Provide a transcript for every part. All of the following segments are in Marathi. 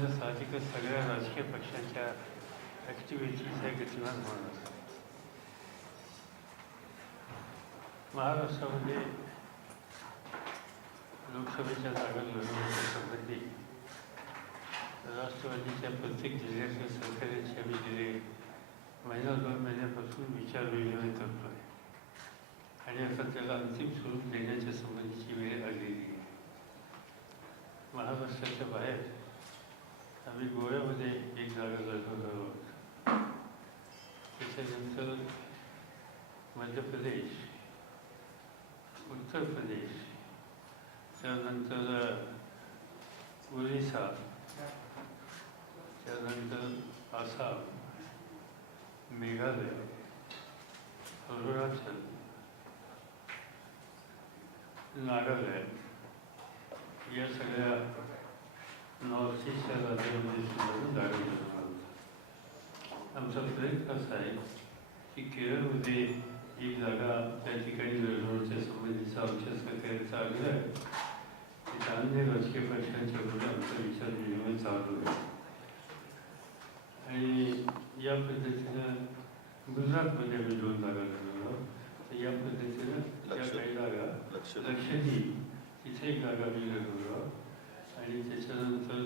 म्हणजे साहजिकच सगळ्या राजकीय पक्षांच्या ॲक्टिव्हिटीज ह्या गतिमान होणार. महाराष्ट्रामध्ये लोकसभेच्या जागा लढवण्याच्या संबंधी राष्ट्रवादीच्या प्रत्येक जिल्ह्यातल्या सहकार्याचे आम्ही गेले महिना 2 महिन्यापासून विचारविनिमय करतो आहे आणि आता त्याला अंतिम स्वरूप देण्याच्या संबंधीची वेळ आलेली आहे. महाराष्ट्राच्या बाहेर आम्ही गोव्यामध्ये एक जागा लढवणार आहोत. त्याच्यानंतर मध्य प्रदेश, उत्तर प्रदेश, त्यानंतर ओरिसा, त्यानंतर आसाम, मेघालय, अरुणाचल, नागालँड या सगळ्या नॉर्थ ईस्टच्या राज्यांमध्ये सुद्धा जागा लढवणार आहोत. आमचा प्रयत्न असा आहे की केरळमध्ये एक जागा त्या ठिकाणी लढवण्याच्या संबंधीचा आमच्या सरकारचा आग्रह आहे. तिथे अन्य राजकीय पक्षांच्या बरोबर आमचा विचारविनिमय चालू आहे आणि या पद्धतीनं गुजरातमध्ये आम्ही 2 जागा लढवणार आहोत. तर या पद्धतीनं त्या काही जागा लक्षद्वीप तिथे एक जागा आम्ही लढवणार आहोत आणि त्याच्यानंतर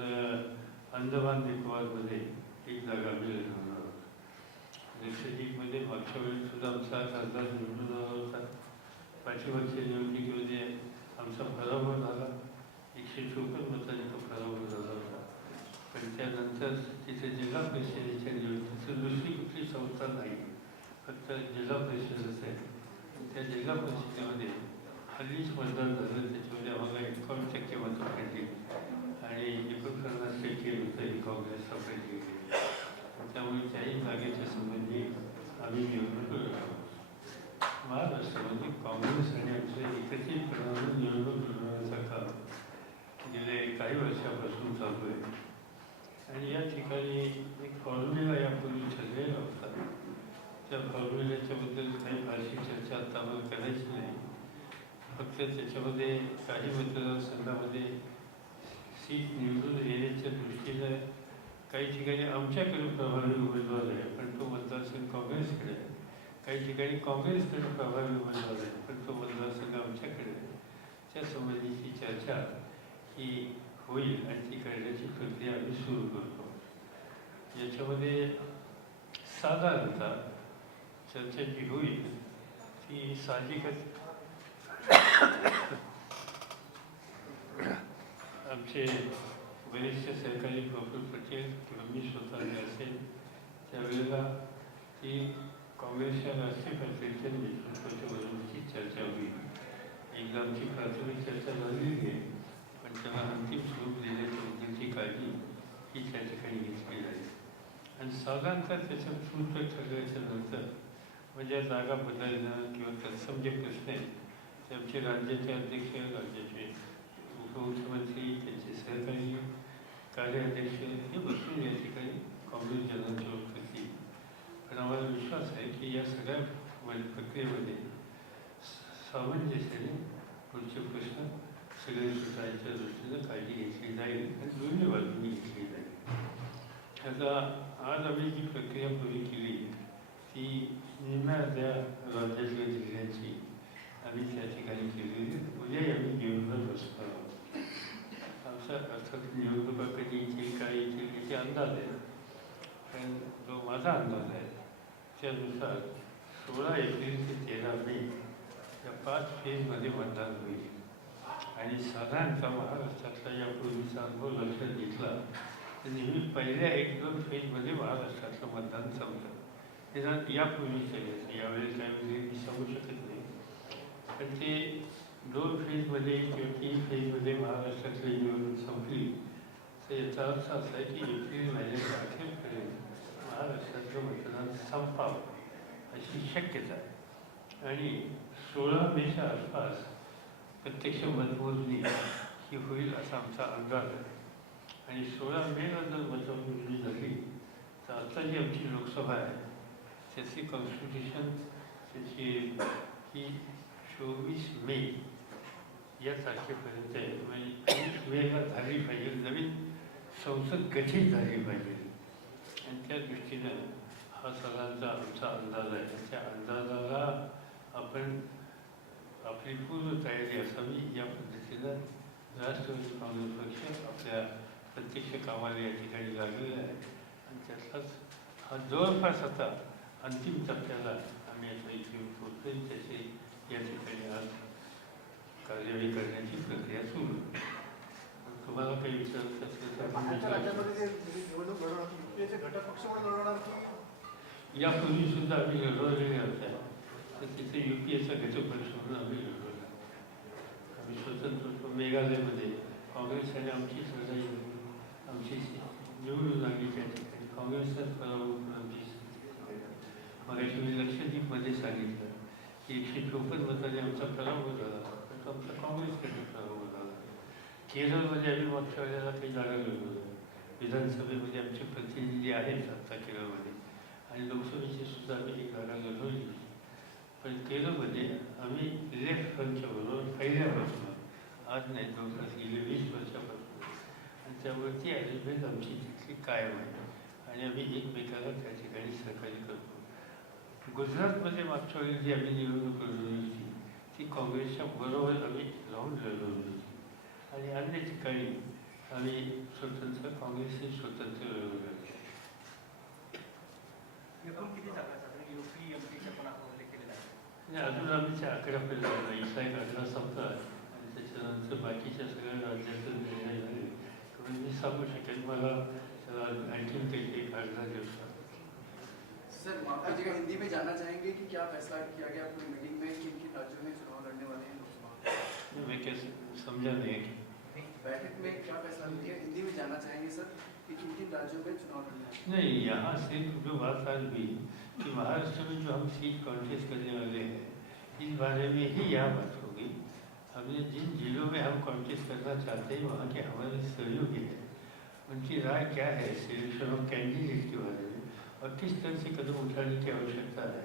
अंदमान निकोबारमध्ये एक जागा आम्ही लढवणार आहोत. लक्षद्वीपमध्ये मागच्या वेळी सुद्धा आमचा खासदार निवडून आला होता. पाठीमागच्या निवडणुकीमध्ये आमचा पराभव झाला, 154 मतांनी तो पराभव झाला होता. पण त्यानंतर तिथे जिल्हा परिषदेच्या निवडणुकीचं दुसरी कुठली संस्था नाही, फक्त जिल्हा परिषदच आहे. त्या जिल्हा परिषदेमध्ये हल्लीच मतदान झालं, त्याच्यामध्ये आम्हाला 51% मतं पडली आणि 49% मतं ही काँग्रेसला पडली गेली. त्यामुळे त्याही जागेच्या संबंधी आम्ही निवडणूक लढवणार आहोत. महाराष्ट्रामध्ये काँग्रेस आणि आमच्या एकत्रितपणानं निवडणूक लढवण्याचा काम गेले काही वर्षापासून चालू आहे आणि या ठिकाणी एक फॉर्म्युला यापूर्वी ठरलेला होता. त्या फॉर्म्युल्याच्याबद्दल काही फारशी चर्चा आता आम्हाला करायची नाही. फक्त त्याच्यामध्ये काही मतदारसंघामध्ये सीट निवडून येण्याच्या दृष्टीनं काही ठिकाणी आमच्याकडे प्रभावी उमेदवार आहे पण तो मतदारसंघ काँग्रेसकडे आहे. काही ठिकाणी काँग्रेसकडे प्रभावी उमेदवार आहे पण तो मतदारसंघ आमच्याकडे आहे. त्या संबंधीची चर्चा ही होईल आणि ती करण्याची प्रक्रिया आम्ही सुरू करतो. याच्यामध्ये साधारणतः चर्चा जी होईल ती साहजिकच आमचे बरेचसे सहकारी प्रफुल्ल पटेल किंवा मी स्वतः असेल त्यावेळेला ती काँग्रेसच्या राष्ट्रीय पातळीच्या नेतृत्वाच्या बरोबरची चर्चा होईल. एकदा आमची प्राथमिक चर्चा झालेली आहे पण त्याला अंतिम स्वरूप देण्याच्याबद्दलची काळजी ही त्या ठिकाणी घेतली जाईल आणि साधारणतः त्याचं सूत्र ठरवायच्या नंतर म्हणजे जागा बदलणं किंवा तत्सम जे प्रश्न आहेत ते आमचे राज्याचे अध्यक्ष, राज्याचे उपमुख्यमंत्री, त्यांचे सहकारी, कार्याध्यक्ष हे बसून या ठिकाणी काँग्रेस जनांच्यावर करतील. पण आम्हाला विश्वास आहे की या सगळ्या प्रक्रियेमध्ये सामंजस्याने पुढचे प्रश्न सगळे सुटायच्या दृष्टीनं काळजी घेतली जाईल आणि दोन्ही बाजूंनी घेतली जाईल. आता आज आम्ही जी प्रक्रिया पूर्ण केली ती निम्म्या राज्यातल्या जिल्ह्यांची आम्ही त्या ठिकाणी केलेली. उद्याही आम्ही निवडणूक बसणार आहोत. आमचा अर्थात निवडणुका कधी येतील काय येतील याचे अंदाज आहे पण जो माझा अंदाज आहे त्यानुसार 16 एप्रिल ते 13 मे या 5 फेजमध्ये मतदान होईल आणि साधारणतः महाराष्ट्रातला यापूर्वीचा अनुभव लक्षात घेतला तर नेहमी पहिल्या 1-2 फेजमध्ये महाराष्ट्रातलं मतदान संपतं. निदान यापूर्वीचं यावेळेस त्यावेळी मी सांगू शकत नाही पण ते 2 फेजमध्ये किंवा 3 फेजमध्ये महाराष्ट्रातली निवडणूक संपली तर याचा अर्थ असा आहे की एप्रिल महिन्याच्या अखेरपर्यंत महाराष्ट्रातलं मतदान संपावं अशी शक्यता आहे आणि 16 मेच्या आसपास प्रत्यक्ष मतमोजणी ही होईल असा आमचा अंदाज आहे आणि 16 मेला जर मतमोजणी झाली तर आता जी आमची लोकसभा आहे त्याची कॉन्स्टिट्यूशन त्याची ही 24 मे या तारखेपर्यंत आहे. म्हणजे 20 मेला झाली पाहिजे. नवीन संसद गठीत झाली पाहिजे आणि त्या दृष्टीनं हा सगळ्यांचा आमचा अंदाज आहे. त्या अंदाजाला आपण आपली पूर्व तयारी असावी या पद्धतीनं राष्ट्रवादी काँग्रेस पक्ष आपल्या प्रत्यक्ष कामाला या ठिकाणी लागलेला आहे आणि त्याचाच हा जवळपास आता अंतिम टप्प्याला आम्ही आता इथे पोहोचलो. त्याची या ठिकाणी आज कार्यवाही करण्याची प्रक्रिया सुरू आहे. तुम्हाला काही विचारायचं असेल तर यापूर्वी सुद्धा आम्ही लढवलेले आहे. तर तिथे UPAचा घटकपक्ष म्हणून आम्ही लढवला. आम्ही स्वतंत्र मेघालयमध्ये काँग्रेस आणि आमची लढाई आमची निवडून लागली. त्या ठिकाणी काँग्रेसचाच पराभव करून आमची मगाशी मी लक्षद्वीपमध्ये सांगितलं की 154 मतांनी आमचा पराभव झाला, तर आमचा काँग्रेसकडे पराभव झाला. केरळमध्ये आम्ही मागच्या वेळेला काही जागा लढवलं. विधानसभेमध्ये आमचे प्रतिनिधी आहेत आता केरळमध्ये आणि लोकसभेची सुद्धा आम्ही एक जागा लढवली. पण केरळमध्ये आम्ही लेफ्ट फ्रंटच्या बरोबर पहिल्यापासून आज नाही जवळपास गेले 20 वर्षापासून आणि त्यावरती अरेंजमेंट आमची तिथली कायम आहे आणि आम्ही एकमेकाला त्या ठिकाणी सहकार्य करतो. गुजरातमध्ये मागच्या वेळी जी आम्ही निवडणूक लढवली होती ती काँग्रेसच्या बरोबर आम्ही राहून लढवली होती आणि अन्य ठिकाणी आम्ही स्वतंत्र काँग्रेसही स्वतंत्र लढवली होती. अजून आम्ही त्या आकड्यापर्यंत आला. इथला एक आकडा संपला आणि त्याच्यानंतर बाकीच्या सगळ्या राज्यातून निर्णय झाले. म्हणून मी सांगू शकेल मला आणखीन काही कागदा देऊ शकतो. सर आप जगह हिंदी में जानना चाहेंगे कि क्या फैसला किया गया पूरी मीटिंग में, किन किन राज्यों में चुनाव लड़ने वाले हैं लोकसभा? मैं कैसे समझा नहीं बैठक में क्या फैसला लिया, हिंदी में जानना चाहेंगे सर कि किन किन राज्यों में चुनाव लड़ने वाले हैं? नहीं, यहाँ सिर्फ जो बात आज हुई कि महाराष्ट्र में जो हम सीट कॉन्टेस्ट करने वाले हैं इस बारे में ही यहाँ बात होगी. हमने जिन जिलों में हम कॉन्टेस्ट करना चाहते हैं वहाँ के हमारे सहयोगी हैं, उनकी राय क्या है सिलेक्शन ऑफ कैंडिडेट के बारे में और किस तरह से कदम उठाने की आवश्यकता है,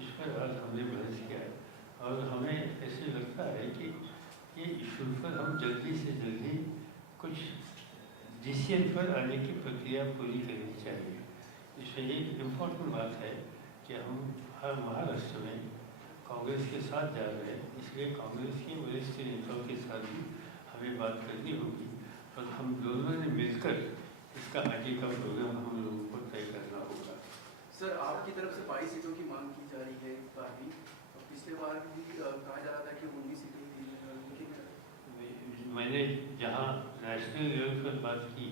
इस पर आज हमने बहस किया है. और हमें ऐसे लगता है कि ये इशू पर हम जल्दी से जल्दी कुछ डिसीजन पर आने की प्रक्रिया पूरी करनी चाहिए. इसमें एक इम्पोर्टेंट बात है कि हम हर महाराष्ट्र में कांग्रेस के साथ जा रहे हैं, इसलिए कांग्रेस के वरिष्ठ नेताओं के साथ भी हमें बात करनी होगी और हम दोनों ने मिलकर इसका आगे का प्रोग्राम हम लोगों को तय करना होगा. सर आपकी तरफ से 22 सीटों की मांग की जा रही है इस बार भी, और पिछले बार भी कहा जा रहा था कि 19 सीटें मैंने जहाँ नेशनल लेवल पर बात की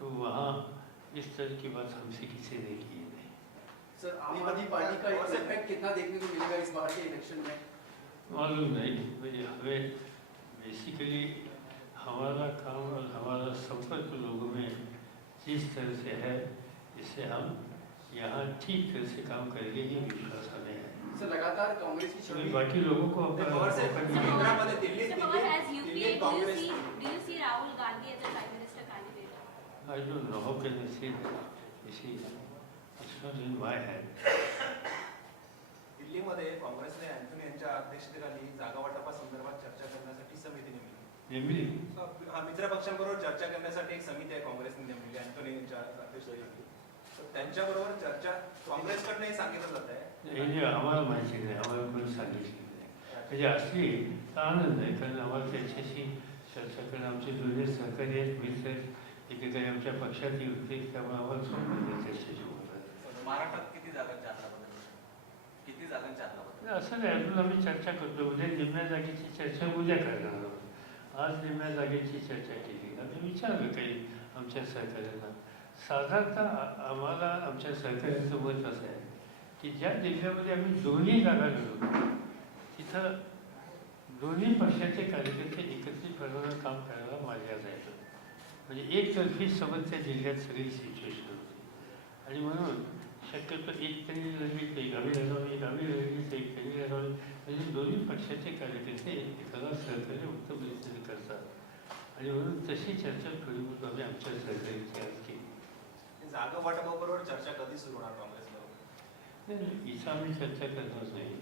तो वहाँ इस तरह की बात हमसे किसी ने की नहीं. सर आम आदमी पार्टी का इफेक्ट कितना देखने को मिलेगा इस बार के इलेक्शन में? मालूम नहीं. हमें बेसिकली हमारा काम और हमारा संपर्क लोगों में जिस तरह से है इससे हम यहाँ ठीक तरह से काम करेंगे ये विश्वास हमें है. सर लगातार कांग्रेस की छवि बाकी लोगों को Delhi Congress. Do you see Rahul Gandhi as a prime minister candidate? I don't know how can I say that. You see, it's not in my hand. दिल्लीमध्ये काँग्रेसने अँथोनी यांच्या अध्यक्षतेखाली जागा वाटपासंदर्भात चर्चा करण्यासाठी समिती नेमली. मित्र पक्षांबरोबर चर्चा करण्यासाठी एक समिती आहे काँग्रेसने नेमलेली अँथोनी यांच्या अध्यक्षतेखाली. त्यांच्याबरोबर चर्चा काँग्रेसकडून सांगितलं जात आहे. आम्हाला माहिती नाही, आम्हाला कोणी सांगितलं नाही. म्हणजे असली तर आनंद आहे, कारण आम्हाला त्याच्याशी चर्चा करणं आमचे दोन्ही सहकारी आहेत, मित्र आहेत, एकेकाने आमच्या पक्षातही होते, त्यामुळे आम्हाला सोपं त्याच्याशी बोलतात. महाराष्ट्रात किती जागांच्या असं नाही, अजून आम्ही चर्चा करतो. उद्या निम्म्या जागेची चर्चा उद्या करणार आहोत. आज निम्म्या जागेची चर्चा केली. आम्ही विचारलं काही आमच्या सहकार्यांना. साधारणतः आम्हाला आमच्या सहकार्यांचं मत असं आहे की ज्या जिल्ह्यामध्ये आम्ही दोन्ही जागा लढवतो तिथं दोन्ही पक्षाचे कार्यकर्ते एकत्रितपणानं काम करायला मर्यादा येतो. म्हणजे एकतर्फी सोबत त्या जिल्ह्यात सगळी सिच्युएशन होती आणि म्हणून शक्यतो एक तरी लढली एक आम्ही लढवली, एक आम्ही लढली तर एक तरी लढवली. म्हणजे दोन्ही पक्षाचे कार्यकर्ते एकमेकाला सहकार्य उत्तम रीतीने करतात आणि म्हणून तशी चर्चा थोडी बहुत आम्ही आमच्या सहकार्याची आज केली. जागा वाटपाबरोबर चर्चा कधी सुरू होणार काँग्रेसबरोबर? इथं आम्ही चर्चा करणार नाही.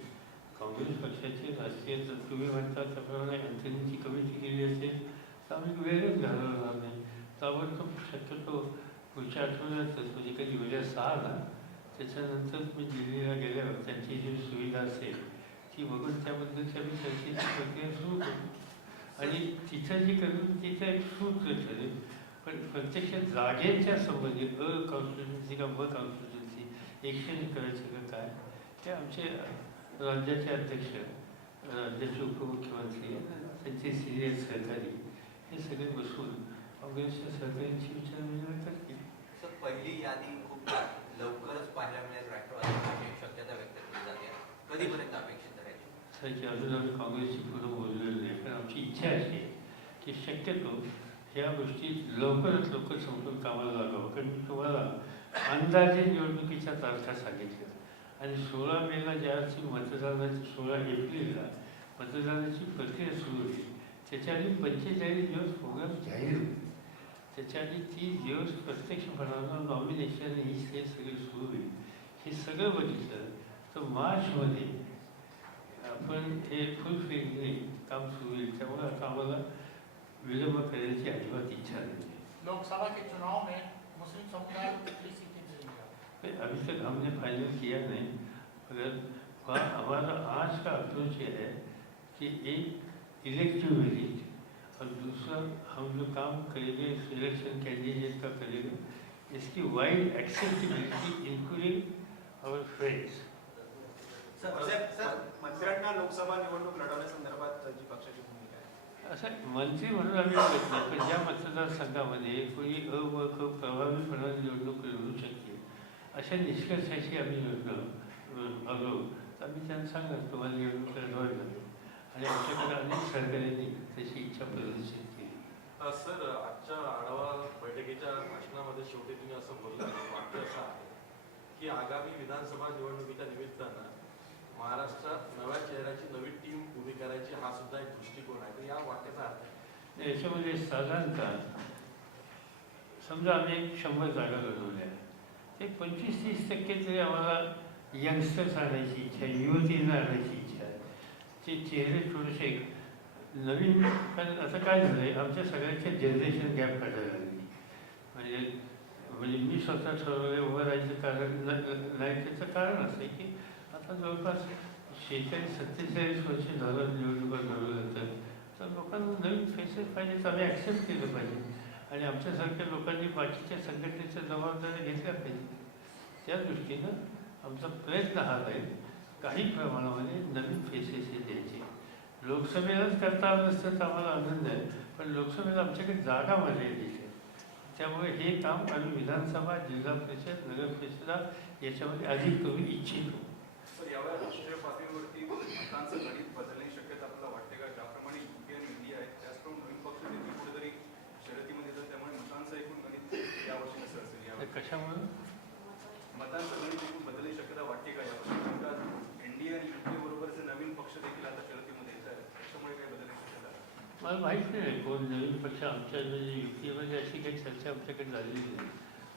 काँग्रेस पक्षाचे राष्ट्रीय तुम्ही म्हणता त्याप्रमाणे अँथोनीची कमिटी केली असेल तर आम्ही वेळच घालवणार नाही. ताबडतोब शक्यतो पुढच्या आठवड्यातच म्हणजे कधी उद्या 6ला त्याच्यानंतर मी दिल्लीला गेल्यावर त्यांची जी सुविधा असेल ती बघून त्याबद्दलची आम्ही चर्चेची प्रक्रिया सुरू करू आणि तिथं जी करून तिथं एक सूत्र ठरेल. पण प्रत्यक्षात जागेच्या संबंधी कॉन्स्टिट्युन्सी का कॉन्स्टिट्युन्सी एक्सचेंज करायचं का काय ते आमचे राज्याचे अध्यक्ष, राज्याचे उपमुख्यमंत्री, त्यांचे सिनियर सहकारी हे सगळे बसून काँग्रेसच्या सहकार्यांची विचारविनिमय करतील. सर, पहिली यादी खूप लवकरच पाहायला मिळेल राष्ट्रवादीची शक्यता व्यक्त केली जाते. कधीपर्यंत अपेक्षित राहील? सर, अजून आम्ही काँग्रेसची पूर्ण बोललेलो नाही, पण आमची इच्छा अशी आहे की शक्यतो ह्या गोष्टी लवकरात लवकर संपून कामाला लागावं. कारण मी तुम्हाला अंदाजे निवडणुकीच्या तारखा सांगितल्या आणि 16 मेला ज्याची मतदानाची 16 एप्रिलला मतदानाची प्रक्रिया सुरू होईल त्याच्या आधी 45 दिवस प्रोग्राम जाहीर होईल. त्याच्या आधी 30 दिवस प्रत्यक्षपणानं नॉमिनेशन हे सगळे सुरू होईल. हे सगळं बघितलं तर मार्चमध्ये आपण हे फुल फ्लेजने काम सुरू होईल. त्यामुळे आता आम्हाला विलंब करण्याची अजिबात इच्छा नाही. लोकसभा के चुनाव में मुस्लिम समुदाय को कितनी सीटें मिलेंगी? अभी तक हमने फाइनल किया नहीं, मगर हमारा आज का अप्रोच ये है कि एक इलेक्टिव मेरिट और दूसरा हम जो काम करेंगे सिलेक्शन कैंडिडेट का करेंगे इसकी वाइड एक्सेप्टेबिलिटी इंक्लूडिंग आवर फ्रेंड्स. सर, मंत्र्यांना लोकसभा निवडणूक लढवण्यासंदर्भात जी पक्षाची भूमिका आहे? असं मंत्री म्हणून आम्ही बघत नाही, पण ज्या मतदारसंघामध्ये कोणी व क प्रभावीपणाने निवडणूक लढवू शकते अशा निष्कर्षाशी आम्ही आलो तर आम्ही त्यांना सांगणार तुम्हाला निवडणूक लढवावी लागेल आणि आमच्याकडे अनेक सहकार्यांनी त्याची इच्छा प्रदर्शित केली. सर, आजच्या आढावा बैठकीच्या भाषणामध्ये शेवटी तुम्ही असं बोलला, वाक्य असं आहे की आगामी विधानसभा निवडणुकीच्या निमित्तानं महाराष्ट्रात नव्या चेहऱ्याची नवी टीम उभी करायची हा सुद्धा एक दृष्टिकोन आहे. तर या वाक्याचा अर्थ याच्यामध्ये साधारणतः समजा आम्ही 100 जागा लढवल्या, ते 25-30% तरी आम्हाला यंगस्टर्स आणायची इच्छा आहे, युवतींना आणायची इच्छा आहे. ते चेहरे थोडेसे नवीन, कारण असं काय झालं आहे आमच्या सगळ्यांच्या जनरेशन गॅप काढायला लागली. म्हणजे मी स्वतः ठरवलं उभं राहायचं कारण नाही, त्याचं कारण असं आहे की आता जवळपास 46-47 वर्ष झालं निवडणुका लढवल्यानंतर तर लोकांना नवीन फेसेस पाहिजे, आम्ही ॲक्सेप्ट केलं पाहिजे आणि आमच्यासारख्या लोकांनी बाकीच्या संघटनेच्या जबाबदाऱ्या घेतल्या पाहिजे. त्या दृष्टीनं आमचा प्रयत्न हा राहील काही प्रमाणामध्ये नवीन फेसेस हे द्यायचे. लोकसभेलाच करता आलं नसतं तर आम्हाला आनंद आहे, पण लोकसभेला आमच्याकडे जागा मर्यादित आहे. त्यामुळे हे काम आम्ही विधानसभा, जिल्हा परिषद, नगर परिषदा याच्यामध्ये अधिक करू इच्छितो. सर, यावेळी राष्ट्रीय पातळीवरती मतांचं गणित बदलण्याची शक्यता आपल्याला वाटते का? ज्याप्रमाणे युपीए इंडिया आहे त्याचप्रमाणे नवीन पक्ष देखील कुठेतरी शर्यतीमध्ये येतात, त्यामुळे मतांचं एकूण गणित यावर्षी कसं असेल? यावेळी कशामुळे मतांचं गणित एकूण बदलण्याची शक्यता वाटते का यावर्षी? कारण एनडीए आणि युपीए बरोबरचे नवीन पक्ष देखील आता शर्यतीमध्ये येत आहेत, त्याच्यामुळे काय बदलण्याची शक्यता? मला माहीत नाही कोण नवीन पक्ष आमच्या म्हणजे युपीमध्ये अशी काही चर्चा आमच्याकडे झालेली नाही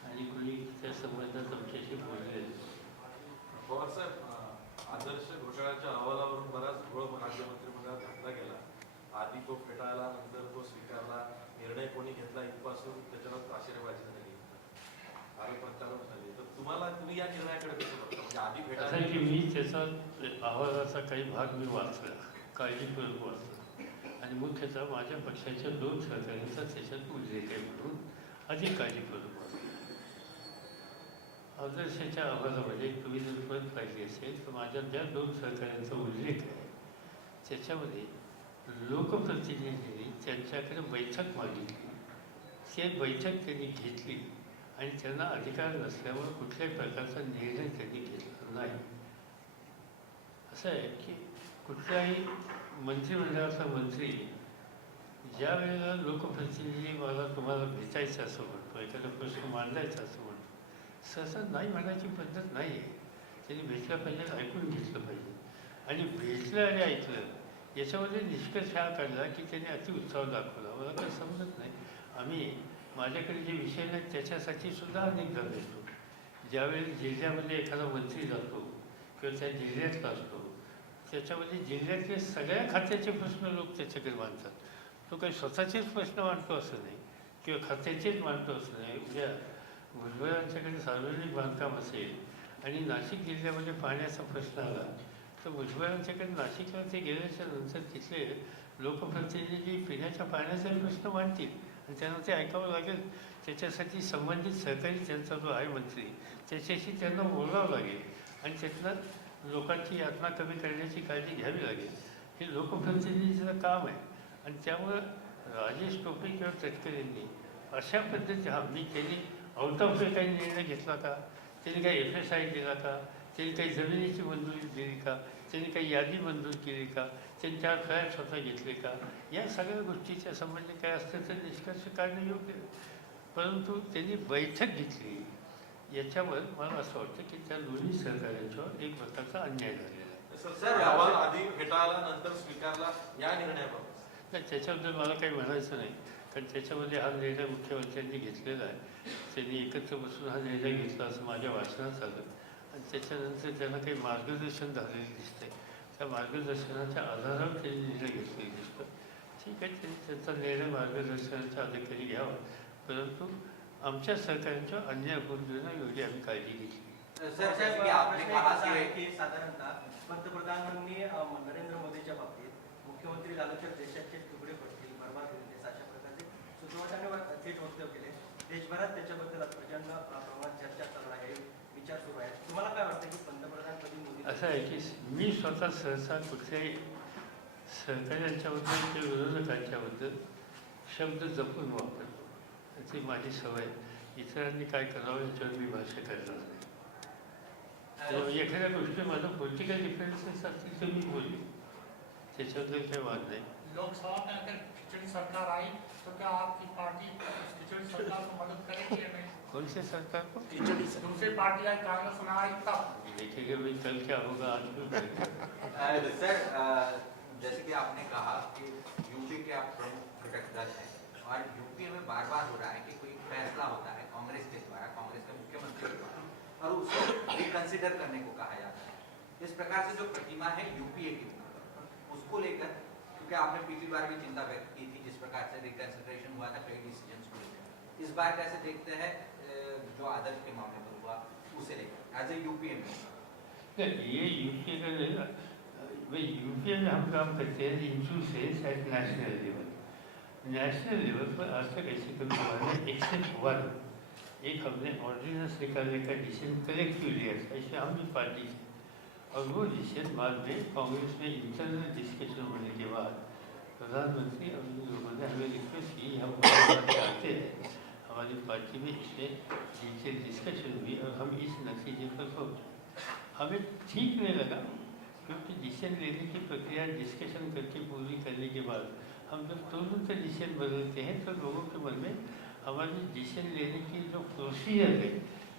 आणि कोणी त्या संबंधात आमच्याशी बोलले. पवार साहेब, आदर्श घोटाळ्याच्या अहवालावरून बराच घोळ राज्यमंत्रिमंडळात घातला गेला. आधी तो फेटाळला, नंतर तो स्वीकारला, निर्णय कोणी घेतला इथपासून त्याच्यावर ताशेरेबाजी झाली, आरोप प्रत्यारोप झाले. तर तुम्ही या निर्णयाकडे कसं बघता? म्हणजे आधी असं फेटाळला आहे की मी त्याचा अहवालाचा काही भाग मी वाचला, काळजीपूर्वक वाचला आणि मुख्यतः माझ्या पक्षाच्या 2 सहकाऱ्यांचा त्याच्यात उल्लेख आहे म्हणून अधिक काळजीपूर्वक वाचला. आदर्शाच्या अहवालामध्ये तुम्ही जर परत पाहिजे असेल तर माझ्या ज्या 2 सहकाऱ्यांचा उल्लेख आहे त्याच्यामध्ये लोकप्रतिनिधींनी त्यांच्याकडे बैठक मागितली, ते बैठक त्यांनी घेतली आणि त्यांना अधिकार नसल्यामुळे कुठल्याही प्रकारचा निर्णय त्यांनी घेतला नाही. असं आहे की कुठल्याही मंत्रिमंडळाचा मंत्री ज्या वेळेला लोकप्रतिनिधी मला तुम्हाला भेटायचं असं म्हणतो, एखादा प्रश्न मांडायचा असं म्हणतो, सहसा नाही म्हणायची पद्धत नाही आहे. त्यांनी भेटलं पाहिजे, ऐकून घेतलं पाहिजे आणि भेटलं आणि ऐकलं याच्यामध्ये निष्कर्ष हा काढला की त्यांनी अतिउत्साह दाखवला. मला काय समजत नाही. आम्ही माझ्याकडे जे विषय नाहीत त्याच्यासाठी सुद्धा अनेकदा भेटतो. ज्यावेळी जिल्ह्यामध्ये एखादा मंत्री जातो किंवा त्या जिल्ह्यातला असतो त्याच्यामध्ये जिल्ह्यातले सगळ्या खात्याचे प्रश्न लोक त्याच्याकडे मांडतात. तो काही स्वतःचेच प्रश्न मांडतो असं नाही, किंवा खात्याचेच माणसं असू नये, उद्या भुजबळांच्याकडे सार्वजनिक बांधकाम असेल आणि नाशिक जिल्ह्यामध्ये पाण्याचा प्रश्न आला तर भुजबळांच्याकडे नाशिकला ते गेल्याच्या नंतर तिथले लोकप्रतिनिधी पिण्याच्या पाण्याचाही प्रश्न मांडतील आणि त्यांना ते ऐकावं लागेल. त्याच्यासाठी संबंधित सहकारी त्यांचा जो आहे मंत्री त्याच्याशी त्यांना बोलावं लागेल आणि त्यातनं लोकांची यातना कमी करण्याची काळजी घ्यावी लागेल. हे लोकप्रतिनिधीचं काम आहे आणि त्यामुळं राजेश टोपे किंवा तटकरेंनी अशा पद्धती मी त्यांनी आउट ऑफ वे काही निर्णय घेतला का, त्यांनी काही FSI दिला का, त्यांनी काही जमिनीची मंजुरी दिली का, त्यांनी काही यादी मंजूर केली का, त्यांनी त्यावर फ्लॅट स्वतः घेतले का, या सगळ्या गोष्टीच्या संबंधी काय असतं तर निष्कर्ष काढणं योग्य. परंतु त्यांनी बैठक घेतली याच्यावर मला असं वाटतं की त्या दोन्ही सहकार्यांच्यावर एक प्रकारचा अन्याय झालेला आहे. सर अहवाल आधी फेटाळला नंतर स्वीकारला या निर्णयाबाबत नाही, त्याच्याबद्दल मला काही म्हणायचं नाही, कारण त्याच्यामध्ये हा निर्णय मुख्यमंत्र्यांनी घेतलेला आहे. त्यांनी एकत्र बसून हा निर्णय घेतला असं माझ्या वाचनात आलं आणि त्याच्यानंतर त्यांना काही मार्गदर्शन झालेलं दिसतंय. त्या मार्गदर्शनाच्या आधारावर त्यांनी निर्णय घेतलेलं दिसतं. ठीक आहे, त्यांनी त्यांचा निर्णय मार्गदर्शनाच्या अधिकारी घ्यावा, परंतु आमच्या सहकार्यांच्या अन्याय होऊन देणं एवढी आम्ही काळजी घेतली. सर, जैसे की आपने कहा की साधारणतः पंतप्रधानांनी नरेंद्र मोदीच्या बाबतीत मुख्यमंत्री झालं तर देशाचे तुकडे पडतील, बरबाद होईल देश, अशा प्रकारचे सुचवण्याने थेट वक्तव्य केले. देशभरात त्याच्याबद्दल प्रचंड प्रमाणात चर्चा चालू आहे, विचार सुरू आहे. तुम्हाला काय वाटतं की पंतप्रधान कधी मोदी असं आहे की मी स्वतः सहसा कुठल्याही सहकार्यांच्याबद्दल किंवा विरोधकांच्याबद्दल शब्द जपून वापरतो. ती माझी सवय. इतरांनी काय करावं याच्यावर मी भाष्य करणार नाही. त्यामुळे एखाद्या गोष्टी माझं पॉलिटिकल डिफरन्सेस असतील तर मी बोलेन, त्याच्याबद्दल काही वाद नाही. लोकसभा में अगर खिचड़ी सरकार आई तो क्या आपकी पार्टी उस खिचड़ी सरकार को मदद करेगी या नहीं? कौन से सरकार को? दूसरी पार्टी आई, कांग्रेस में आई तब देखेंगे भाई कल क्या होगा, आज क्यों करेंगे. सर, जैसे कि आपने कहा कि यूपी के आप प्रमुख घटक दल हैं और यूपी में बार बार हो रहा है कि कोई फैसला होता है कांग्रेस के द्वारा, कांग्रेस के मुख्यमंत्री के द्वारा, और उसको रिकंसिडर करने को कहा जाता है. इस प्रकार से जो प्रतिमा है यूपीए की उसको लेकर, क्योंकि आपने पिछली बार भी चिंता व्यक्त की थी जिस प्रकार से रिकंसिडरेशन हुआ था कई डिसीजंस को लेकर, इस बार कैसे देखते हैं जो आदर्श के मामले पर हुआ उसे लेकर एज ए यूपीए में? ये यूपीए का भाई यूपीए में हम काम करते हैं इंशू से at national level. National level पर आज तक ऐसे कभी हुआ नहीं एक्सेप्ट वन. एक हमने ऑर्डिनेंस निकालने का डिसीजन कलेक्टिव लिया था, इसमें हम भी पार्टी थे और वो डिसीजन बाद में कांग्रेस में इंटरनल डिस्कशन होने के बाद प्रधानमंत्री और उन लोगों ने हमें रिक्वेस्ट की हम चाहते हैं हमारी पार्टी में इसमें डिटेल डिस्कशन हुई और हम इस नतीजे पर पहुँचे. हमें ठीक नहीं लगा क्योंकि डिसीजन लेने की प्रक्रिया डिस्कशन करके पूरी करने के बाद हम जब तुरंत डिसीजन बदलते हैं तो लोगों के मन में हमारी डिसीजन लेने की जो प्रोसीजर है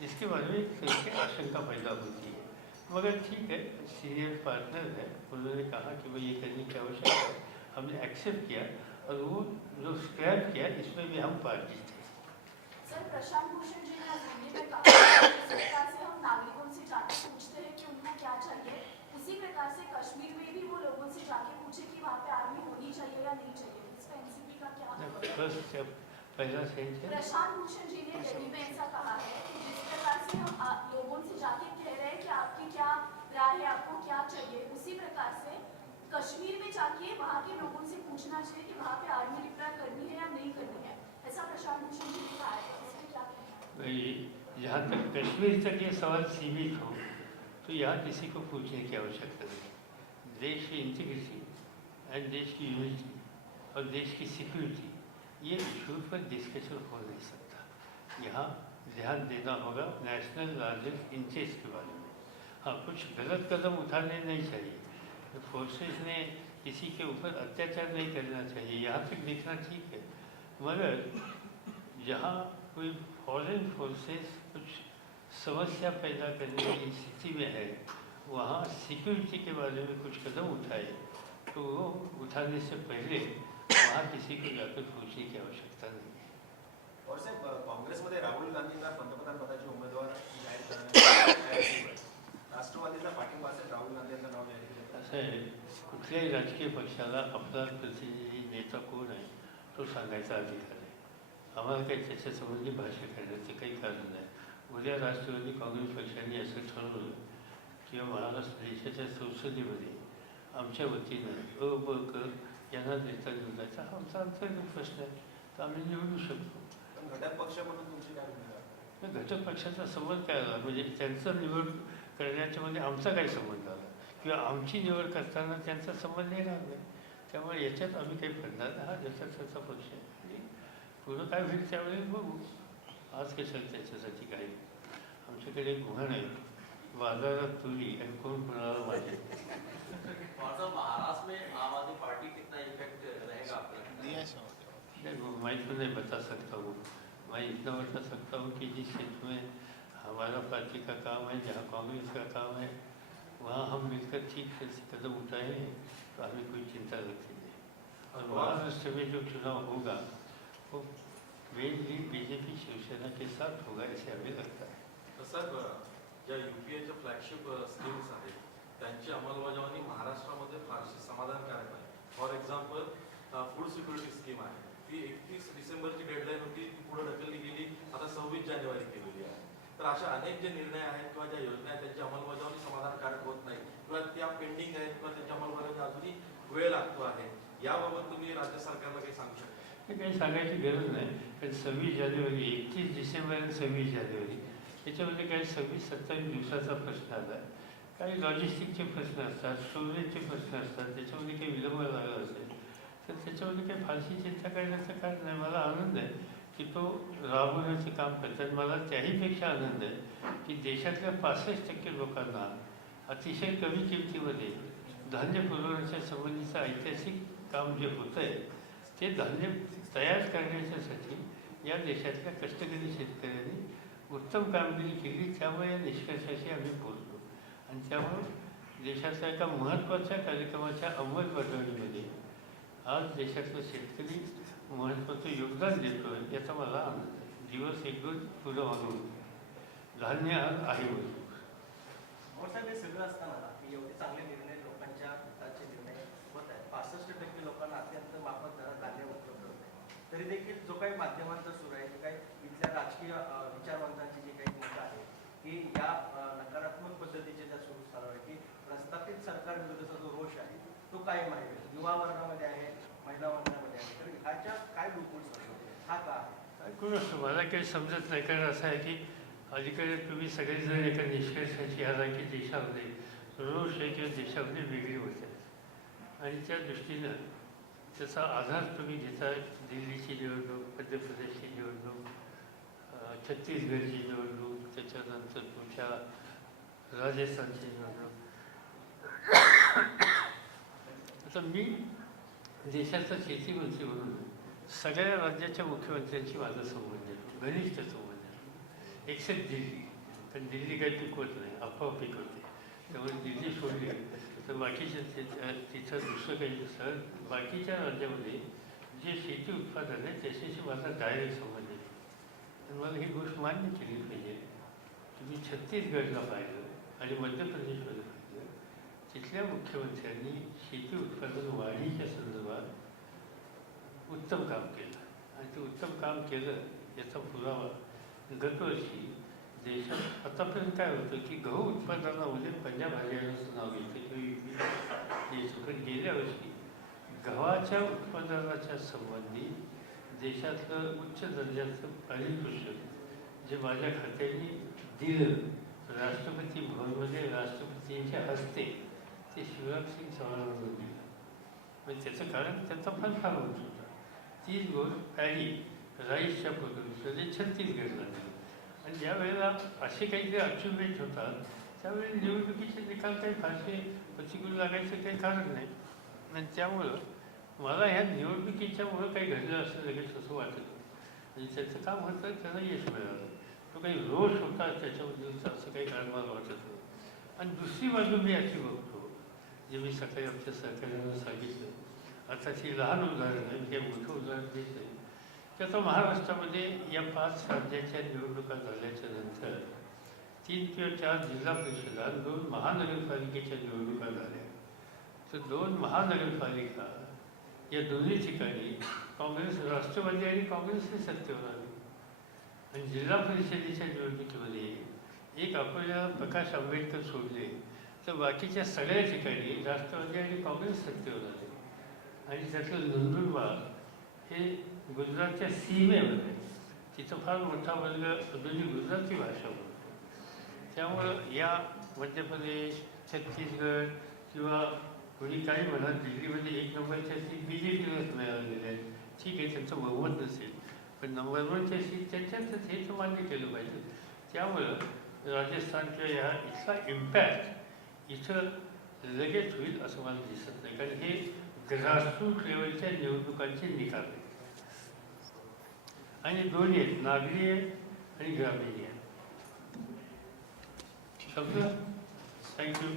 इसके बारे में एक तरह की आशंका पैदा होती है. मगर ठीक है, सीनियर पार्टनर है, उन्होंने कहा कि भाई ये करने की आवश्यकता है, हमने एक्सेप्ट किया और वो जो स्क्रैप किया इसमें भी हम पार्टी थे. सर, प्रशांत भूषण जी ने आज दिल्ली में कहा कि सरकार से हम नागरिकों से जाकर पूछते हैं कि उनको क्या चाहिए, उसी प्रकार से कश्मीर में भी वो लोगों से जाके पूछे कि वहाँ पे आर्मी होनी चाहिए या नहीं चाहिए. इस पर एनसीपी का क्या? फर्स्ट पहला सेंस है प्रशांत भूषण जी ने दिल्ली में ऐसा कहा है कि जिस प्रकार से हम लोगों से जाके कह रहे हैं कि आपकी क्या राय है, आपको क्या चाहिए, उसी प्रकार से कश्मीर में जाके वहाँ के लोगों से पूछना चाहिए कि वहाँ पे आर्मी डिप्लॉय करनी है या नहीं करनी है. ऐसा प्रशांत भूषण जी ने कहा है. इसमें क्या कहना है? जहाँ तक कश्मीर तक ये सवाल सीमित हो तो यहाँ किसी को पूछने की आवश्यकता नहीं. देश की इंटीग्रिटी एंड देश की यूनिटी और देश की सिक्योरिटी ये इशू पर डिस्कशन हो नहीं सकता. यहाँ ध्यान देना होगा नेशनल लार्जेस्ट इंटरेस्ट के बारे में. हाँ, कुछ गलत कदम उठाने नहीं चाहिए. फोर्सेस ने किसी के ऊपर अत्याचार नहीं करना चाहिए, यहाँ तक देखना ठीक है. मगर जहाँ कोई फॉरेन फोर्सेस कुछ समस्या पैदा करने की स्थिति में है वहाँ सिक्योरिटी के बारे में कुछ कदम उठाए तो वो उठाने से पहले वहाँ किसी को जाकर पूछने की आवश्यकता नहीं है. और साहेब, काँग्रेसमध्ये राहुल गांधींना पंतप्रधान पदाचे उमेदवार जाहीर करण्यात राष्ट्रवादीचा पाठिंबा असेल, राहुल गांधी यांचं नाव जाहीर केलं. असं आहे, कुठल्याही राजकीय पक्षाला आपला प्रतिनिधी नेता कोण आहे तो सांगायचा अधिकार आहे. आम्हाला काही त्याच्यासंबंधी भाष्य करण्याचं काही कारण नाही. उद्या राष्ट्रवादी काँग्रेस पक्षाने असं ठरवलं किंवा महाराष्ट्र देशाच्या संसदेमध्ये आमच्या वतीनं अ ब क यांना नेता निवडायचा हा आमचा अंतर्गत प्रश्न आहे, तर आम्ही निवडू शकतो. पण घटक पक्ष म्हणून तुमची काय भूमिका? घटक पक्षाचा संबंध काय आला, म्हणजे त्यांचं निवड करण्याच्यामध्ये आमचा काय संबंध आला किंवा आमची निवड करताना त्यांचा संबंध येणार नाही. त्यामुळे याच्यात आम्ही काही पडणार नाही. हा घटकाचा पक्ष आहे आणि पुढं काय होईल त्यावेळी बघू. आज कशाला त्याच्यासाठी काही आमच्याकडे एक म्हण आहे, बाजारात तुरी आणि कोण कोणाला माझे. महाराष्ट्र में आम आदमी पार्टी कितना इफेक्ट रहेगा आपका? मैं तो नहीं बता सकता हूँ. मैं इतना बता सकता हूँ कि जिस क्षेत्र में हमारा पार्टी का काम है, जहाँ कांग्रेस का काम है, वहाँ हम मिलकर ठीक से कदम उठाए हैं, तो हमें कोई चिंता लगती नहीं. और महाराष्ट्र में जो चुनाव होगा वो मेनली बीजेपी शिवसेना के साथ होगा, ऐसे हमें लगता है. तर साहेब, ज्या UPAच्या फ्लॅगशिप स्कीम्स आहेत त्यांची अंमलबजावणी महाराष्ट्रामध्ये फारशी समाधानकारक आहे. For example food security scheme आहे, ती 31 डिसेंबरची डेडलाईन होती, ती पुढे ढकलली गेली, आता 26 जानेवारी केलेली आहे. तर अशा अनेक जे निर्णय आहेत किंवा ज्या योजना आहेत त्यांची अंमलबजावणी समाधानकारक होत नाही किंवा त्या पेंडिंग आहेत किंवा त्यांच्या अंमलबजावणी अजूनही वेळ लागतो आहे. याबाबत तुम्ही राज्य सरकारला काही सांगू शकता? हे काही सांगायची गरज नाही, कारण 26 जानेवारी 31 डिसेंबर आणि 26 जानेवारी याच्यामध्ये काही 26-27 दिवसाचा प्रश्न आला आहे. काही लॉजिस्टिकचे प्रश्न असतात, स्टोरेजचे प्रश्न असतात, त्याच्यामध्ये काही विलंब झाला असेल तर त्याच्यामध्ये काही फारशी चिंता करण्याचं कारण नाही. मला आनंद आहे की तो राबवण्याचं काम करतात. मला त्याहीपेक्षा आनंद आहे की देशातल्या 65% लोकांना अतिशय कमी किमतीमध्ये धान्य पुरवण्याच्या संबंधीचं ऐतिहासिक काम जे होतं आहे ते धान्य तयार करण्याच्यासाठी या देशातल्या कष्टकरी शेतकऱ्यांनी उत्तम कामगिरी केली. त्यामुळे या निष्कर्षाशी आम्ही पोहोचलो आणि त्यामुळे देशाच्या एका महत्त्वाच्या कार्यक्रमाच्या अंमलबजावणीमध्ये आज देशातला शेतकरी महत्त्वाचं योगदान देतो आहे, याचा मला आनंद आहे. दिवस एक दोन पुढं मागून धान्य आज आहे म्हणून. साहेब, हे सगळं असताना की एवढे चांगले निर्णय लोकांच्या हिताचे निर्णय होत आहेत, 65% लोकांना अत्यंत माफक दरात धान्य उपलब्ध होत आहे, तरी देखील जो काही माध्यमांचा सुरू आहे, जो काही इथल्या राजकीय विचारवंतांची जी काही मतं आहे की या नकारात्मक पद्धतीचे ज्या सुरू चालू आहे की प्रस्थापित सरकार विरुद्धचा जो रोष आहे तो कायम आहे, युवा वर्गामध्ये आहे, महिला वर्गामध्ये आहे. तर ह्याच्या काय डोकून हा का ऐकून मला काही समजत नाही. कारण असं आहे की अलीकडे तुम्ही सगळेजण एका निष्कर्षाची आला की देशामध्ये रोष आहे किंवा देशामध्ये वेगळी होते आणि त्या दृष्टीनं त्याचा आधार तुम्ही घेता. दिल्लीची निवडणूक, मध्य प्रदेशची निवडणूक, छत्तीसगडची निवडणूक, त्याच्यानंतर तुमच्या राजस्थानची निवडणूक. आता मी देशाचा शेतीमंत्री म्हणून सगळ्या राज्याच्या मुख्यमंत्र्यांशी माझा संबंध आहे, घनिष्ठ संबंध आहे, एक्सेप्ट दिल्ली. पण दिल्ली काही पिकवत नाही, अफवा पिकवते. त्यामुळे दिल्ली सोडली तर बाकीच्या तिथं दुसरं काही नसतं. बाकीच्या राज्यामध्ये जे शेती उत्पादन आहे त्याच्याशी माझा डायरेक्ट संबंध आहे आणि मला ही गोष्ट मान्य केली पाहिजे. तुम्ही छत्तीसगडला पाहिलं आणि मध्य प्रदेशमध्ये पाहिलं, तिथल्या मुख्यमंत्र्यांनी शेती उत्पादन वाढीच्या संदर्भात उत्तम काम केलं आणि ते उत्तम काम केलं याचा पुरावा गतवर्षी देशात आतापर्यंत काय होतं की गहू उत्पादनामध्ये पंजाब हरियाणाचं नाव येतं किंवा द्यायचं, पण गेल्या वर्षी गव्हाच्या उत्पादनाच्या संबंधी देशातलं उच्च दर्जाचं पारितोषिक जे माझ्या खात्याने दिलं राष्ट्रपती भवनमध्ये राष्ट्रपतींच्या हस्ते, ते शिवराज सिंग चौहानांना दिलं. म्हणजे त्याचं कारण त्यांचा फलफार होत होता. तीच गोष्ट पॅडी राईसच्या पद्धतीमध्ये छत्तीसगडला दिली आणि ज्या वेळेला असे काहीतरी अचीवमेंट होतात त्यावेळी निवडणुकीचे निकाल काही फारसे प्रतिकूल लागायचं काही कारण नाही. आणि त्यामुळं मला ह्या निवडणुकीच्यामुळं काही घडलं असं लगेच असं वाटत होतं. आणि त्याचं काम होतं, त्याला यश मिळालं. तो काही रोष होता त्याच्याबद्दलचं असं काही कारण मला वाटत होतं. आणि दुसरी बाजू मी अशी बघतो, जे मी सकाळी आमच्या सहकार्यानं सांगितलं, आता ती लहान उदाहरण आहे, काही मोठं उदाहरण देत नाही. त्याचा महाराष्ट्रामध्ये या 5 राज्याच्या निवडणुका झाल्याच्या नंतर 3 किंवा 4 जिल्हा परिषदा, 2 महानगरपालिकेच्या निवडणुका झाल्या. तर 2 महानगरपालिका या दोन्ही ठिकाणी काँग्रेस, राष्ट्रवादी आणि काँग्रेस हे सत्तेवर आले. आणि जिल्हा परिषदेच्या निवडणुकीमध्ये एक अकोला प्रकाश आंबेडकर सोडले तर बाकीच्या सगळ्या ठिकाणी राष्ट्रवादी आणि काँग्रेस सत्तेवर आले. आणि त्यातलं नंदुरबार हे गुजरातच्या सीमेवर आहे. तिथं फार मोठा वर्ग अजूनही गुजराती भाषा बोलतो. त्यामुळं या मध्य प्रदेश, छत्तीसगड किंवा कोणी काही म्हणा दिल्लीमध्ये 1 नंबरच्या सीट BJPलाच मिळालेल्या आहेत. ठीक आहे, त्यांचं बहुमत नसेल, पण नंबर 1च्या सीट त्यांच्यातच हे तर मान्य केलं पाहिजे. त्यामुळं राजस्थान किंवा ह्या इथला इम्पॅक्ट इथं लगेच होईल असं मला दिसत नाही, कारण हे ग्रासरूट लेवलच्या निवडणुकांचे निकाल आहेत. आणि दोन्ही आहेत, नागरी आहे आणि ग्रामीण आहे. समजा. थँक्यू.